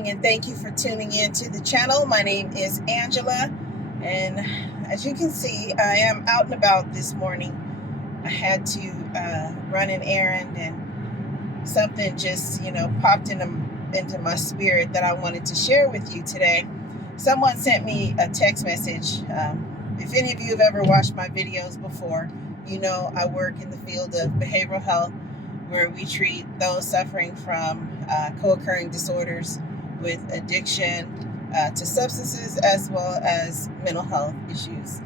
morning, and thank you for tuning in to the channel. My name is Angela, and as you can see, I am out and about this morning. I had to run an errand, and something just, popped into my spirit that I wanted to share with you today. Someone sent me a text message. If any of you have ever watched my videos before, you know I work in the field of behavioral health, where we treat those suffering from co-occurring disorders with addiction to substances, as well as mental health issues.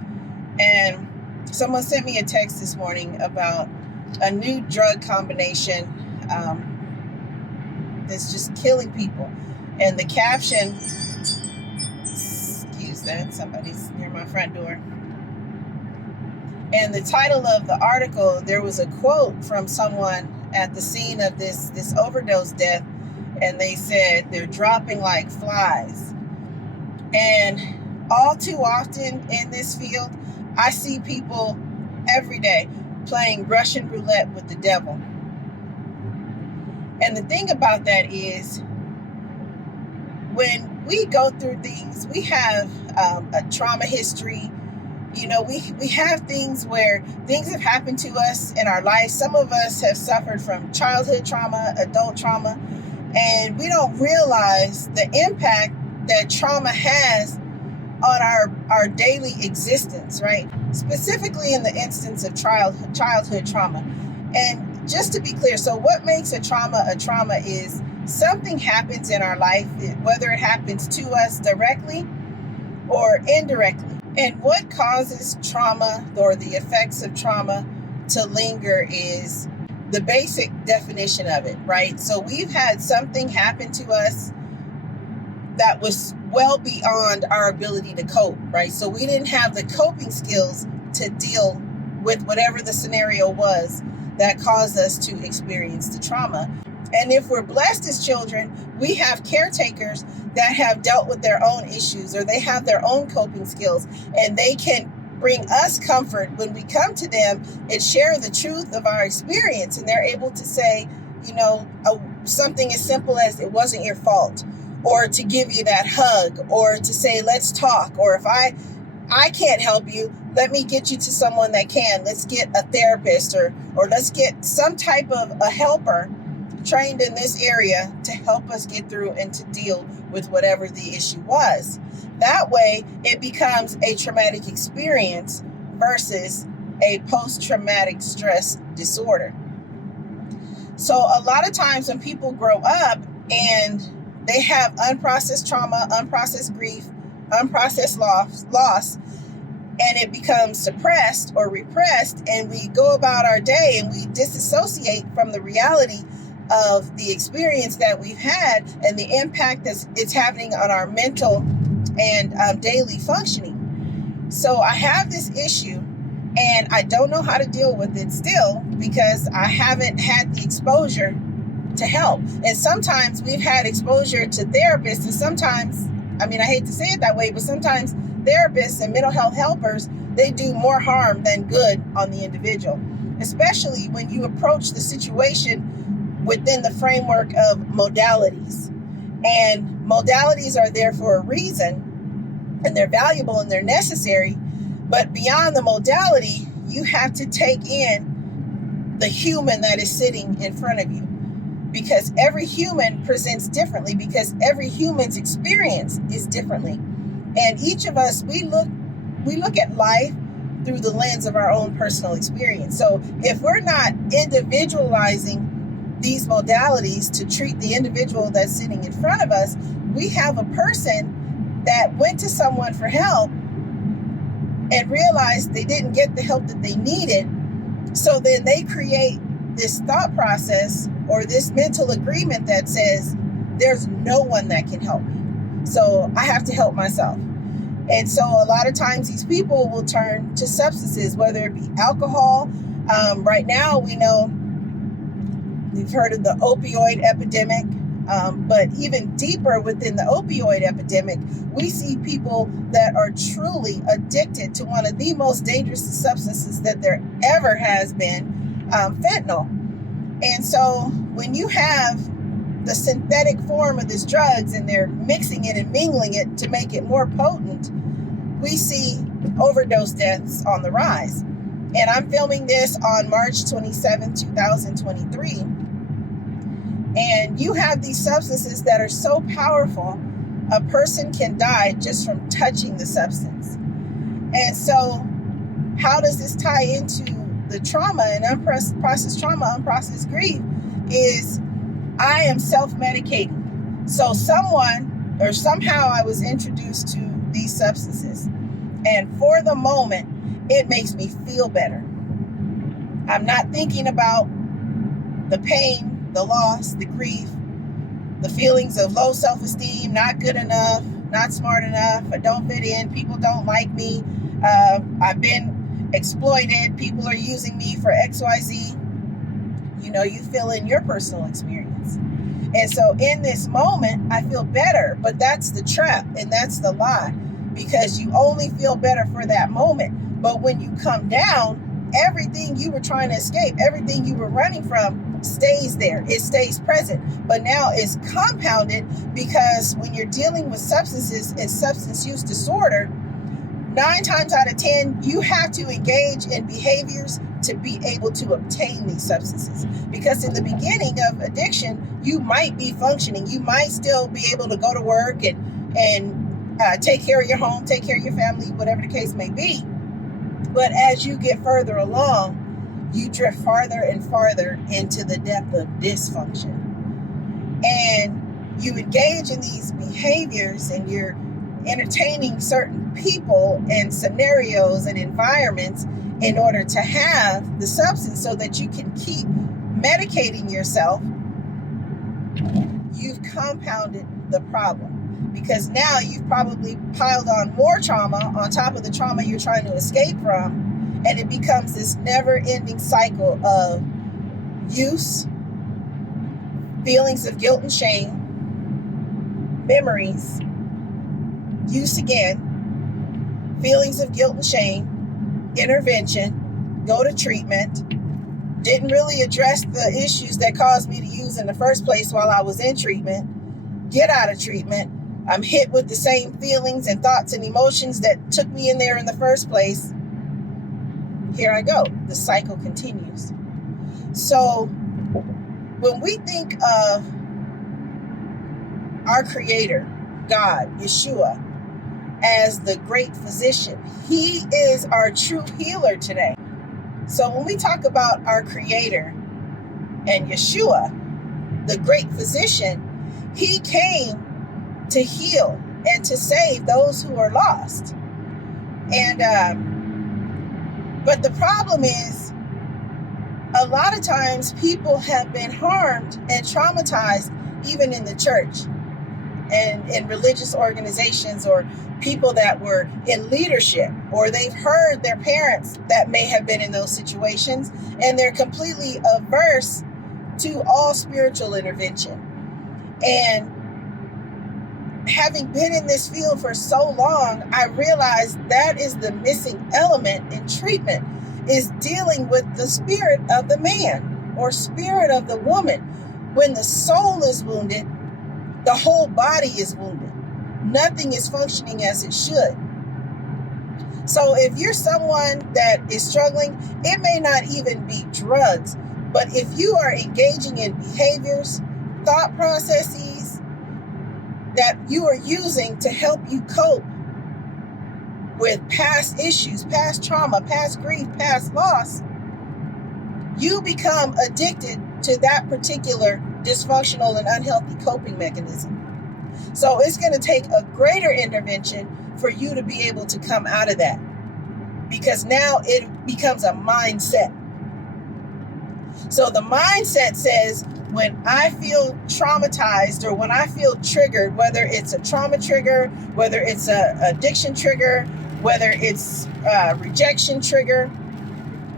And someone sent me a text this morning about a new drug combination that's just killing people. And the caption, excuse that, somebody's near my front door. And the title of the article, there was a quote from someone at the scene of this overdose death, and they said they're dropping like flies. And all too often in this field, I see people every day playing Russian roulette with the devil. And the thing about that is, when we go through things, we have a trauma history. We have things where things have happened to us in our life. Some of us have suffered from childhood trauma, adult trauma, and we don't realize the impact that trauma has on our daily existence, right? Specifically in the instance of childhood trauma. And just to be clear, so what makes a trauma is something happens in our life, whether it happens to us directly or indirectly. And what causes trauma, or the effects of trauma, to linger is the basic definition of it, right? So we've had something happen to us that was well beyond our ability to cope, right? So we didn't have the coping skills to deal with whatever the scenario was that caused us to experience the trauma. And if we're blessed as children, we have caretakers that have dealt with their own issues, or they have their own coping skills, and they can bring us comfort when we come to them and share the truth of our experience. And they're able to say, something as simple as, it wasn't your fault, or to give you that hug, or to say, let's talk, or if I can't help you, let me get you to someone that can. Let's get a therapist, or let's get some type of a helper trained in this area to help us get through and to deal with whatever the issue was. That way, it becomes a traumatic experience versus a post-traumatic stress disorder. So a lot of times when people grow up and they have unprocessed trauma, unprocessed grief, unprocessed loss, and it becomes suppressed or repressed, and we go about our day and we disassociate from the reality of the experience that we've had and the impact that it's having on our mental and daily functioning. So I have this issue, and I don't know how to deal with it still, because I haven't had the exposure to help. And sometimes we've had exposure to therapists, and sometimes, I hate to say it that way, but sometimes therapists and mental health helpers, they do more harm than good on the individual, especially when you approach the situation within the framework of modalities. And modalities are there for a reason, and they're valuable and they're necessary. But beyond the modality, you have to take in the human that is sitting in front of you, because every human presents differently, because every human's experience is differently. And each of us, we look at life through the lens of our own personal experience. So if we're not individualizing these modalities to treat the individual that's sitting in front of us, we have a person that went to someone for help and realized they didn't get the help that they needed. So then they create this thought process or this mental agreement that says, there's no one that can help me, so I have to help myself. And so a lot of times these people will turn to substances, whether it be alcohol. Right now, we know, we've heard of the opioid epidemic, but even deeper within the opioid epidemic, we see people that are truly addicted to one of the most dangerous substances that there ever has been, fentanyl. And so when you have the synthetic form of this drugs, and they're mixing it and mingling it to make it more potent, we see overdose deaths on the rise. And I'm filming this on March 27, 2023. And you have these substances that are so powerful, a person can die just from touching the substance. And so how does this tie into the trauma and unprocessed trauma, unprocessed grief? Is I am self-medicating. So someone or somehow I was introduced to these substances. And for the moment, it makes me feel better. I'm not thinking about the pain, the loss, the grief, the feelings of low self-esteem, not good enough, not smart enough, I don't fit in, people don't like me, I've been exploited, people are using me for XYZ. You know, you fill in your personal experience. And so in this moment, I feel better, but that's the trap and that's the lie, because you only feel better for that moment. But when you come down, everything you were trying to escape, everything you were running from stays there. It stays present. But now it's compounded because when you're dealing with substances and substance use disorder, 9 times out of 10, you have to engage in behaviors to be able to obtain these substances. Because in the beginning of addiction, you might be functioning. You might still be able to go to work and take care of your home, take care of your family, whatever the case may be. But as you get further along, you drift farther and farther into the depth of dysfunction. And you engage in these behaviors and you're entertaining certain people and scenarios and environments in order to have the substance so that you can keep medicating yourself. You've compounded the problem, because now you've probably piled on more trauma on top of the trauma you're trying to escape from, and it becomes this never-ending cycle of use, feelings of guilt and shame, memories, use again, feelings of guilt and shame, intervention, go to treatment, didn't really address the issues that caused me to use in the first place while I was in treatment, get out of treatment, I'm hit with the same feelings and thoughts and emotions that took me in there in the first place. Here I go. The cycle continues. So when we think of our Creator, God, Yeshua, as the great physician, He is our true healer today. So when we talk about our Creator and Yeshua, the great physician, He came to heal and to save those who are lost. And but the problem is, a lot of times people have been harmed and traumatized even in the church and in religious organizations, or people that were in leadership, or they've heard their parents that may have been in those situations, and they're completely averse to all spiritual intervention. And having been in this field for so long, I realized that is the missing element in treatment, is dealing with the spirit of the man or spirit of the woman. When the soul is wounded, the whole body is wounded. Nothing is functioning as it should. So if you're someone that is struggling, it may not even be drugs, but if you are engaging in behaviors, thought processes that you are using to help you cope with past issues, past trauma, past grief, past loss, you become addicted to that particular dysfunctional and unhealthy coping mechanism. So it's going to take a greater intervention for you to be able to come out of that, because now it becomes a mindset. So the mindset says, when I feel traumatized or when I feel triggered, whether it's a trauma trigger, whether it's an addiction trigger, whether it's a rejection trigger,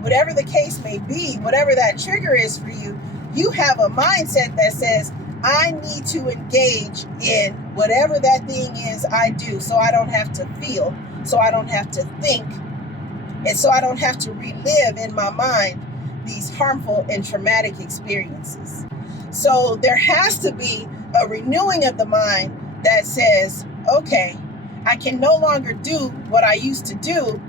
whatever the case may be, whatever that trigger is for you, you have a mindset that says, I need to engage in whatever that thing is I do, so I don't have to feel, so I don't have to think, and so I don't have to relive in my mind these harmful and traumatic experiences. So there has to be a renewing of the mind that says, okay, I can no longer do what I used to do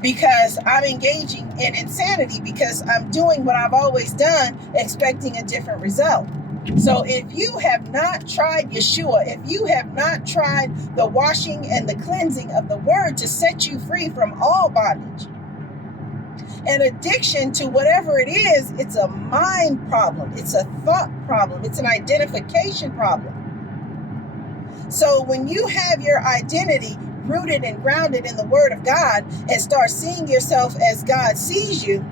because I'm engaging in insanity, because I'm doing what I've always done, expecting a different result. So if you have not tried Yeshua, if you have not tried the washing and the cleansing of the word to set you free from all bondage, an addiction to whatever it is, it's a mind problem, it's a thought problem, it's an identification problem. So when you have your identity rooted and grounded in the word of God and start seeing yourself as God sees you,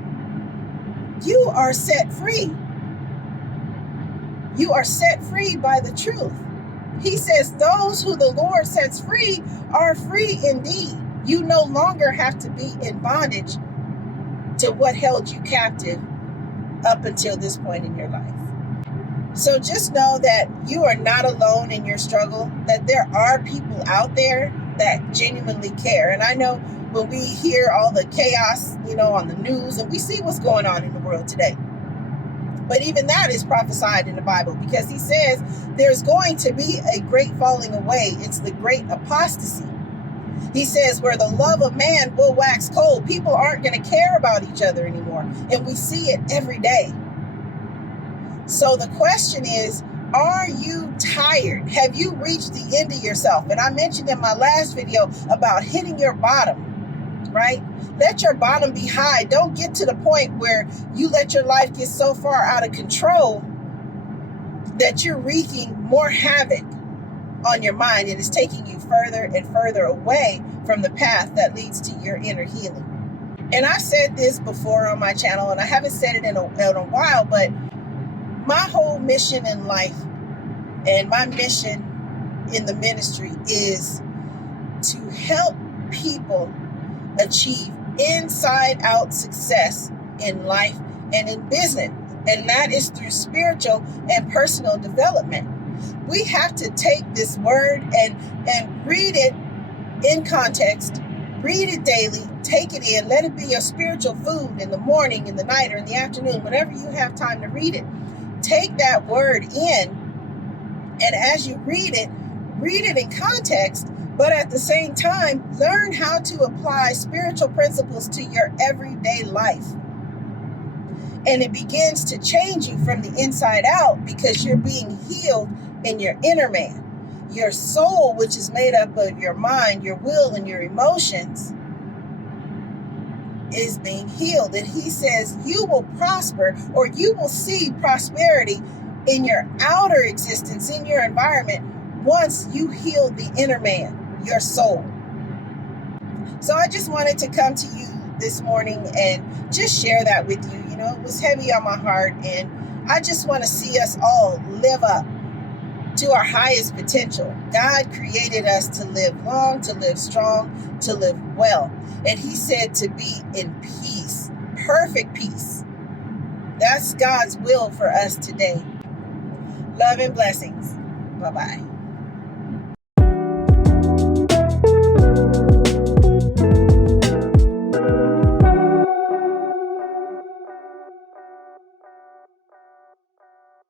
you are set free. You are set free by the truth. He says those who the Lord sets free are free indeed. You no longer have to be in bondage to what held you captive up until this point in your life. So just know that you are not alone in your struggle, that there are people out there that genuinely care. And I know when we hear all the chaos, on the news, and we see what's going on in the world today. But even that is prophesied in the Bible, because he says there's going to be a great falling away. It's the great apostasy. He says where the love of man will wax cold. People aren't going to care about each other anymore. And we see it every day. So the question is, are you tired? Have you reached the end of yourself? And I mentioned in my last video about hitting your bottom, right? Let your bottom be high. Don't get to the point where you let your life get so far out of control that you're wreaking more havoc on your mind and it's taking you further and further away from the path that leads to your inner healing. And I've said this before on my channel, and I haven't said it in a while, but my whole mission in life and my mission in the ministry is to help people achieve inside-out success in life and in business. And that is through spiritual and personal development. We have to take this word and read it in context, read it daily, take it in, let it be your spiritual food in the morning, in the night, or in the afternoon, whenever you have time to read it. Take that word in, and as you read it in context, but at the same time, learn how to apply spiritual principles to your everyday life. And it begins to change you from the inside out, because you're being healed in your inner man. Your soul, which is made up of your mind, your will, and your emotions, is being healed. And he says you will prosper, or you will see prosperity in your outer existence, in your environment, once you heal the inner man, your soul. So I just wanted to come to you this morning and just share that with you. It was heavy on my heart, and I just want to see us all live up to our highest potential. God created us to live long, to live strong, to live well. And he said to be in peace, perfect peace. That's God's will for us today. Love and blessings. Bye-bye.